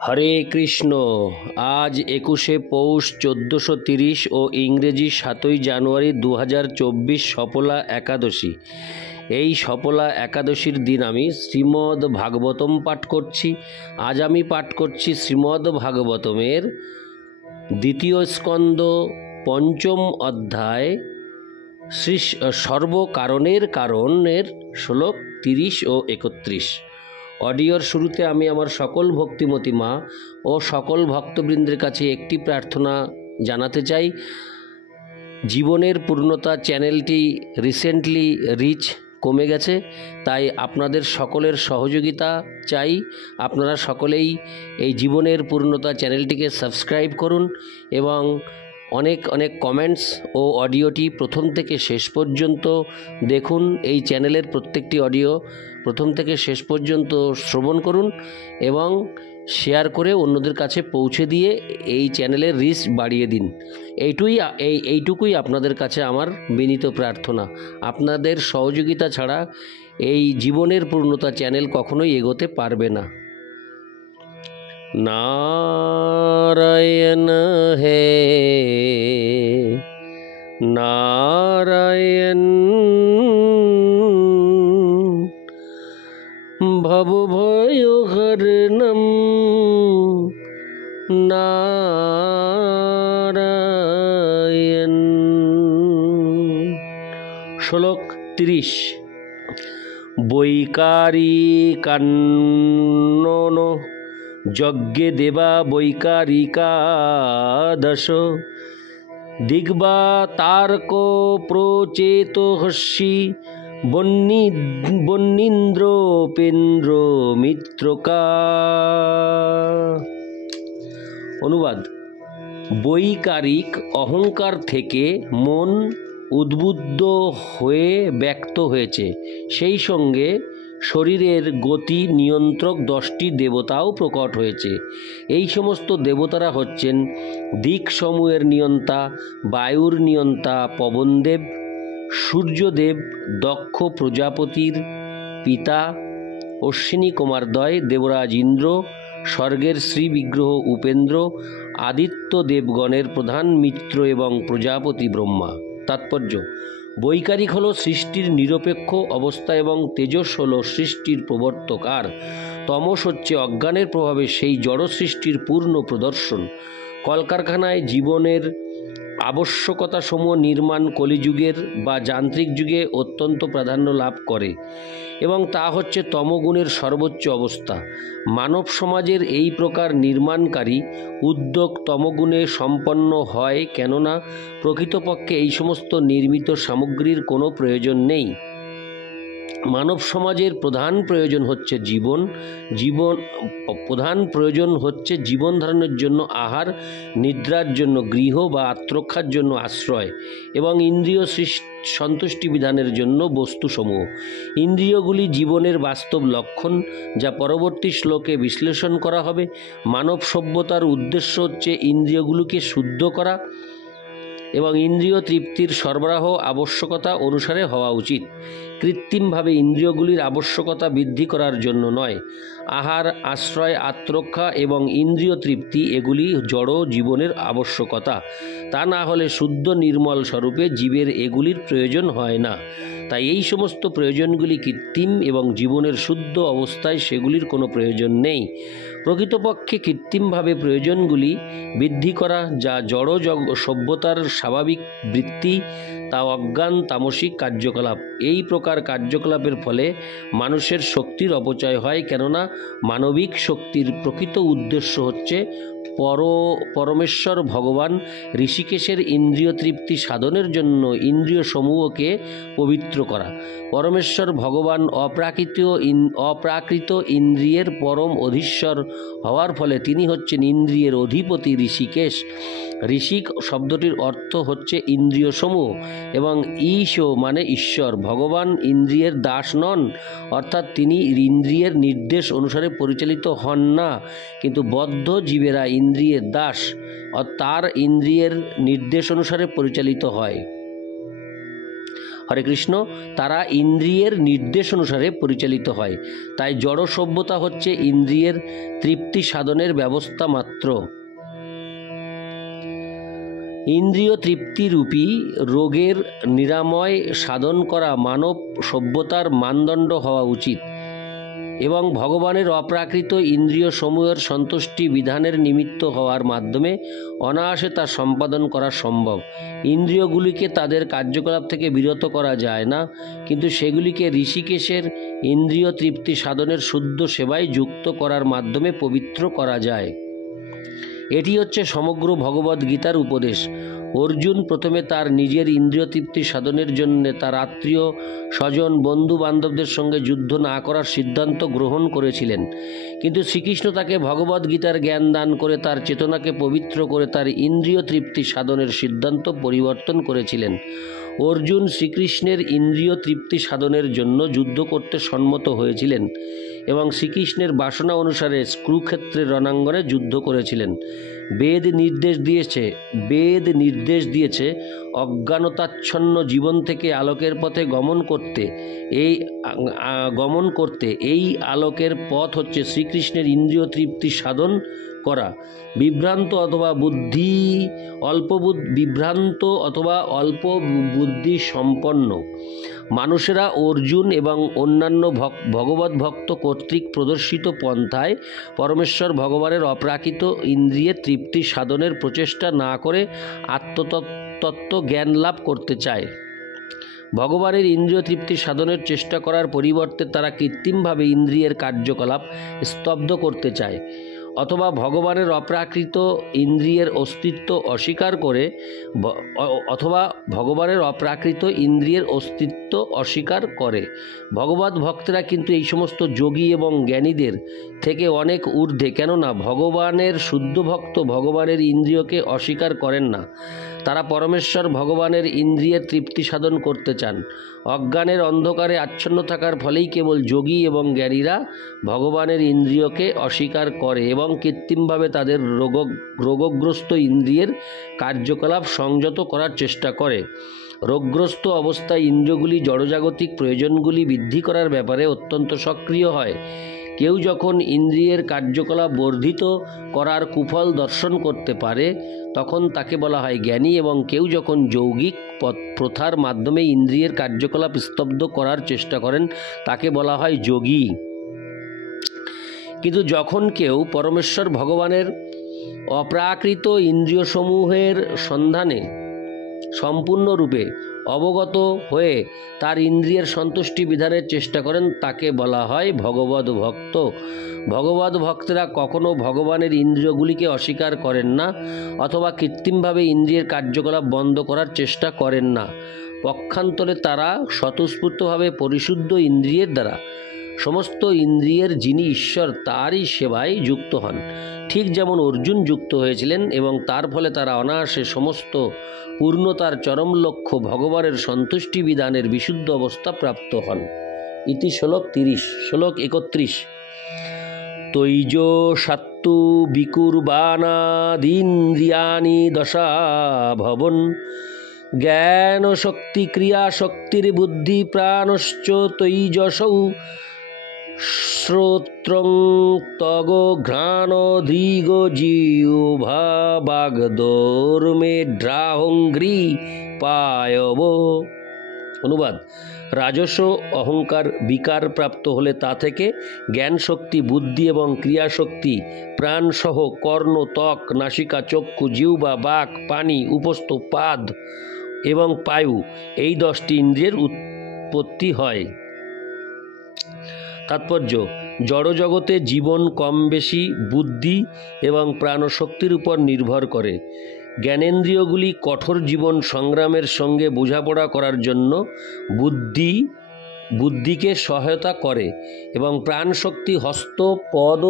হরে কৃষ্ণ। আজ 21শে পৌষ 1430 ও ইংরেজি 7ই জানুয়ারি 2024 সফলা একাদশী। এই সফলা একাদশীর দিন আমি শ্রীমদ্ ভাগবতম পাঠ করছি। আজ আমি পাঠ করছি শ্রীমদ্ ভাগবতমের দ্বিতীয় স্কন্দ পঞ্চম অধ্যায় সর্বকারণের কারণের শ্লোক 30 ও 31। অডিওর শুরুতে আমি আমার সকল ভক্তিমতী মা ও সকল ভক্তবৃন্দের কাছে একটি প্রার্থনা জানাতে চাই। জীবনের পূর্ণতা চ্যানেলটি রিসেন্টলি রিচ কমে গেছে, তাই আপনাদের সকলের সহযোগিতা চাই। আপনারা সকলেই এই জীবনের পূর্ণতা চ্যানেলটিকে সাবস্ক্রাইব করুন এবং অনেক অনেক কমেন্টস ও অডিওটি প্রথম থেকে শেষ পর্যন্ত দেখুন। এই চ্যানেলের প্রত্যেকটি অডিও প্রথম থেকে শেষ পর্যন্ত শ্রবণ করুন এবং শেয়ার করে অন্যদের কাছে পৌঁছে দিয়ে এই চ্যানেলের রিচ বাড়িয়ে দিন। এইটুকুই আপনাদের কাছে আমার বিনীত প্রার্থনা। আপনাদের সহযোগিতা ছাড়া এই জীবনের পূর্ণতা চ্যানেল কখনোই এগোতে পারবে না। नारायण है नारायण भव भयो हरणम नारायण। श्लोक 30। বৈকারিকান্নো যজ্ঞে দেবা বৈকারিকাদশ দিগ্বা তার্ক প্রচেত হস্যি বন্নীন্দ্রপেন্দ্র মিত্রকা। অনুবাদ: বৈকারিক অহংকার থেকে মন উদ্বুদ্ধ হয়ে ব্যক্ত হয়েছে, সেই সঙ্গে শরীরের গতি নিয়ন্ত্রক 10টি দেবতাও প্রকট হয়েছে। এই সমস্ত দেবতারা হচ্ছেন দিকসমূহের নিয়ন্তা, বায়ুর নিয়ন্তা পবনদেব, সূর্যদেব দক্ষ প্রজাপতির পিতা, অশ্বিনী কুমারদ্বয় দেবরাজ ইন্দ্র, স্বর্গের শ্রীবিগ্রহ উপেন্দ্র, আদিত্য দেবগণের প্রধান মিত্র এবং প্রজাপতি ব্রহ্মা। তাৎপর্য: বৈকারিক হল সৃষ্টির নিরপেক্ষ অবস্থা এবং তেজস হল সৃষ্টির প্রবর্তক, আর তমস হচ্ছে অজ্ঞানের প্রভাবে সেই জড় সৃষ্টির পূর্ণ প্রদর্শন। কলকারখানায় জীবনের আবশ্যকতাসমূহ নির্মাণ কলিযুগের বা যান্ত্রিক যুগে অত্যন্ত প্রাধান্য লাভ করে এবং তা হচ্ছে তমগুণের সর্বোচ্চ অবস্থা। মানব সমাজের এই প্রকার নির্মাণকারী উদ্যোগ তমগুণে সম্পন্ন হয়, কেননা প্রকৃতপক্ষে এই সমস্ত নির্মিত সামগ্রীর কোনো প্রয়োজন নেই। মানব সমাজের প্রধান প্রয়োজন হচ্ছে জীবন ধারণের জন্য আহার, নিদ্রার জন্য গৃহ বা আত্মরক্ষার জন্য আশ্রয় এবং ইন্দ্রিয় সন্তুষ্টি বিধানের জন্য বস্তুসমূহ। ইন্দ্রিয়গুলি জীবনের বাস্তব লক্ষণ, যা পরবর্তী শ্লোকে বিশ্লেষণ করা হবে। মানব সভ্যতার উদ্দেশ্য হচ্ছে ইন্দ্রিয়গুলিকে শুদ্ধ করা এবং ইন্দ্রিয় তৃপ্তির সরবরাহ আবশ্যকতা অনুসারে হওয়া উচিত। কৃত্রিমভাবে ইন্দ্রিয়গুলির আবশ্যকতা বৃদ্ধি করার জন্য নয়। আহার, আশ্রয়, আত্মরক্ষা এবং ইন্দ্রিয় তৃপ্তি এগুলি জড় জীবনের আবশ্যকতা। তা না হলে শুদ্ধ নির্মল স্বরূপে জীবের এগুলির প্রয়োজন হয় না। তাই এই সমস্ত প্রয়োজনগুলি কৃত্রিম এবং জীবনের শুদ্ধ অবস্থায় সেগুলির কোনো প্রয়োজন নেই। প্রকৃতপক্ষে কৃত্রিমভাবে প্রয়োজনগুলি বৃদ্ধি করা, যা জড় সভ্যতার স্বাভাবিক বৃত্তি, তা অজ্ঞান তামসিক কার্যকলাপ। এই প্রকার কার্যকলাপের ফলে মানুষের শক্তির অপচয় হয়, কেননা মানবিক শক্তির প্রকৃত উদ্দেশ্য হচ্ছে পরমেশ্বর ভগবান ঋষিকেশের ইন্দ্রিয় তৃপ্তি সাধনের জন্য ইন্দ্রিয় সমূহকে পবিত্র করা। পরমেশ্বর ভগবান অপ্রাকৃত ইন্দ্রিয়ের পরম অধীশ্বর হওয়ার ফলে তিনি হচ্ছেন ইন্দ্রিয়ের অধিপতি ঋষিকেশ। ঋষিক শব্দটির অর্থ হচ্ছে ইন্দ্রিয় সমূহ এবং ঈশো মানে ঈশ্বর। ভগবান ইন্দ্রিয়ের দাস নন, অর্থাৎ তিনি ইন্দ্রিয়ের নির্দেশ অনুসারে পরিচালিত হন না, কিন্তু বদ্ধ জীবেরা ইন্দ্রিয়ের দাস, তার ইন্দ্রিয়ের নির্দেশ অনুসারে পরিচালিত হয়। হরে কৃষ্ণ, তারা ইন্দ্রিয়ের নির্দেশ অনুসারে পরিচালিত হয়। তাই জড় সভ্যতা হচ্ছে ইন্দ্রিয়ের তৃপ্তি সাধনের ব্যবস্থা মাত্র। ইন্দ্রিয় তৃপ্তিরূপী রোগের নিরাময় সাধন করা মানব সভ্যতার মানদণ্ড হওয়া উচিত এবং ভগবানের অপ্রাকৃত ইন্দ্রিয় সমূহের সন্তুষ্টি বিধানের নিমিত্ত হওয়ার মাধ্যমে অনায়াসে তা সম্পাদন করা সম্ভব। ইন্দ্রিয়গুলিকে তাদের কার্যকলাপ থেকে বিরত করা যায় না, কিন্তু সেগুলিকে ঋষিকেশের ইন্দ্রিয় তৃপ্তি সাধনের শুদ্ধ সেবায় যুক্ত করার মাধ্যমে পবিত্র করা যায়। এটি হচ্ছে সমগ্র ভগবদ্গীতার উপদেশ। অর্জুন প্রথমে তার নিজের ইন্দ্রিয় তৃপ্তি সাধনের জন্য তার আত্মীয় স্বজন বন্ধু বান্ধবদের সঙ্গে যুদ্ধ না করার সিদ্ধান্ত গ্রহণ করেছিলেন, কিন্তু শ্রীকৃষ্ণ তাকে ভগবদ্গীতার জ্ঞান দান করে তার চেতনাকে পবিত্র করে তার ইন্দ্রিয় তৃপ্তি সাধনের সিদ্ধান্ত পরিবর্তন করেছিলেন। অর্জুন শ্রীকৃষ্ণের ইন্দ্রিয় তৃপ্তি সাধনের জন্য যুদ্ধ করতে সম্মত হয়েছিলেন এবং শ্রীকৃষ্ণের বাসনা অনুসারে কুরুক্ষেত্রের রণাঙ্গনে যুদ্ধ করেছিলেন। বেদ নির্দেশ দিয়েছে অজ্ঞানতাচ্ছন্ন জীবন থেকে আলোকের পথে গমন করতে এই আলোকের পথ হচ্ছে শ্রীকৃষ্ণের ইন্দ্রিয় তৃপ্তি সাধন করা। বিভ্রান্ত অথবা অল্প বুদ্ধি সম্পন্ন মানুষেরা অর্জুন এবং অন্যান্য ভগবত ভক্ত কর্তৃক প্রদর্শিত পন্থায় পরমেশ্বর ভগবানের অপ্রাকৃত ইন্দ্রিয়ে তৃপ্তি সাধনের প্রচেষ্টা না করে আত্মতত্ত্ব জ্ঞান লাভ করতে চায়। ভগবানের ইন্দ্রিয় তৃপ্তি সাধনের চেষ্টা করার পরিবর্তে তারা কৃত্রিমভাবে ইন্দ্রিয়ের কার্যকলাপ স্তব্ধ করতে চায়, অথবা ভগবানের অপ্রাকৃত ইন্দ্রিয়ের অস্তিত্ব অস্বীকার করে। ভগবত ভক্তরা কিন্তু এই সমস্ত যোগী এবং জ্ঞানীদের থেকে অনেক ঊর্ধ্বে, কেননা ভগবানের শুদ্ধ ভক্ত ভগবানের ইন্দ্রিয়কে অস্বীকার করেন না। তারা পরমেশ্বর ভগবানের ইন্দ্রিয়ের তৃপ্তি সাধন করতে চান। অজ্ঞানের অন্ধকারে আচ্ছন্ন থাকার ফলেই কেবল যোগী এবং জ্ঞানীরা ভগবানের ইন্দ্রিয়কে অস্বীকার করে এবং কৃত্রিমভাবে তাদের রোগগ্রস্ত ইন্দ্রিয়ের কার্যকলাপ সংযত করার চেষ্টা করে। রোগগ্রস্ত অবস্থায় ইন্দ্রিয়গুলি জড়জাগতিক প্রয়োজনগুলি বৃদ্ধি করার ব্যাপারে অত্যন্ত সক্রিয় হয়। কেউ যখন ইন্দ্রিয়ের কার্যকলাপ বর্ধিত করার কুফল দর্শন করতে পারে তখন তাকে বলা হয় জ্ঞানী, এবং কেউ যখন যৌগিক প্রথার মাধ্যমে ইন্দ্রিয়ের কার্যকলাপ স্তব্ধ করার চেষ্টা করেন তাকে বলা হয় যোগী। কিন্তু যখন কেউ পরমেশ্বর ভগবানের অপ্রাকৃত ইন্দ্রিয়সমূহের সন্ধানে সম্পূর্ণরূপে অবগত হয়ে তার ইন্দ্রিয়ের সন্তুষ্টি বিধানের চেষ্টা করেন তাকে বলা হয় ভগবদ ভক্ত। ভগবদ ভক্তরা কখনো ভগবানের ইন্দ্রিয়গুলিকে অস্বীকার করেন না অথবা কৃত্রিমভাবে ইন্দ্রিয়ের কার্যকলাপ বন্ধ করার চেষ্টা করেন না। পক্ষান্তরে তারা স্বতঃস্ফূর্তভাবে পরিশুদ্ধ ইন্দ্রিয়ের দ্বারা সমস্ত ইন্দ্রিয়ের যিনি ঈশ্বর তারই সেবায় যুক্ত হন, ঠিক যেমন অর্জুন যুক্ত হয়েছিলেন, এবং তার ফলে তারা অনায়াসে সমস্ত পূর্ণতার চরম লক্ষ্য ভগবানের সন্তুষ্টি বিধানের বিশুদ্ধ অবস্থা প্রাপ্ত হন। ইতি শ্লোক 30। শ্লোক 31। তৈজ সাত্তু বিকুর্বাণাদীন্দ্রিয়াণি দশা ভবন জ্ঞান শক্তি ক্রিয়া শক্তির বুদ্ধি প্রাণশ্চ তৈজসৌ শ্রোত্রং তগ ঘ্রাণ দৃগ জিহ্বা বাগদোর্মেঢ্রাহংঘ্রি পায়ব। অনুবাদ: রাজস অহংকার বিকার প্রাপ্ত হলে তা থেকে জ্ঞান শক্তি, বুদ্ধি এবং ক্রিয়াশক্তি প্রাণসহ কর্ণ, ত্বক, নাসিকা, চক্ষু, জিহ্বা, বাক, পানি, উপস্থ, পাদ এবং পায়ু এই 10টি ইন্দ্রিয়ের উৎপত্তি হয়। তাৎপর্য: জড়জগতে জীবন কম বেশি বুদ্ধি এবং প্রাণশক্তির উপর নির্ভর করে। জ্ঞানেন্দ্রিয়গুলি কঠোর জীবন সংগ্রামের সঙ্গে বোঝাপড়া করার জন্য বুদ্ধিকে সহায়তা করে এবং প্রাণশক্তি হস্ত, পদ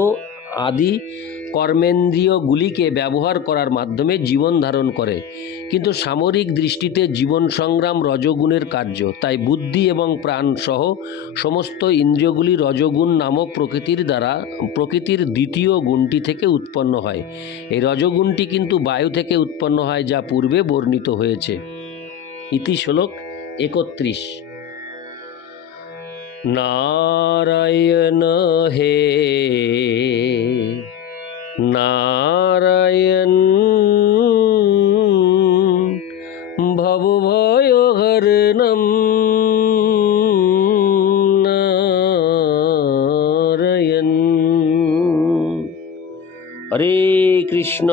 আদি কর্মেন্দ্রিয়গুলিকে ব্যবহার করার মাধ্যমে জীবন ধারণ করে। কিন্তু সামরিক দৃষ্টিতে জীবন সংগ্রাম রজগুণের কার্য, তাই বুদ্ধি এবং প্রাণ সহ সমস্ত ইন্দ্রিয়গুলি রজগুণ নামক প্রকৃতির দ্বিতীয় গুণটি থেকে উৎপন্ন হয়। এই রজগুণটি কিন্তু বায়ু থেকে উৎপন্ন হয়, যা পূর্বে বর্ণিত হয়েছে। ইতি শ্লোক 31। नारायण हे नारायण भवभयहरणं नारायण। हरे कृष्ण।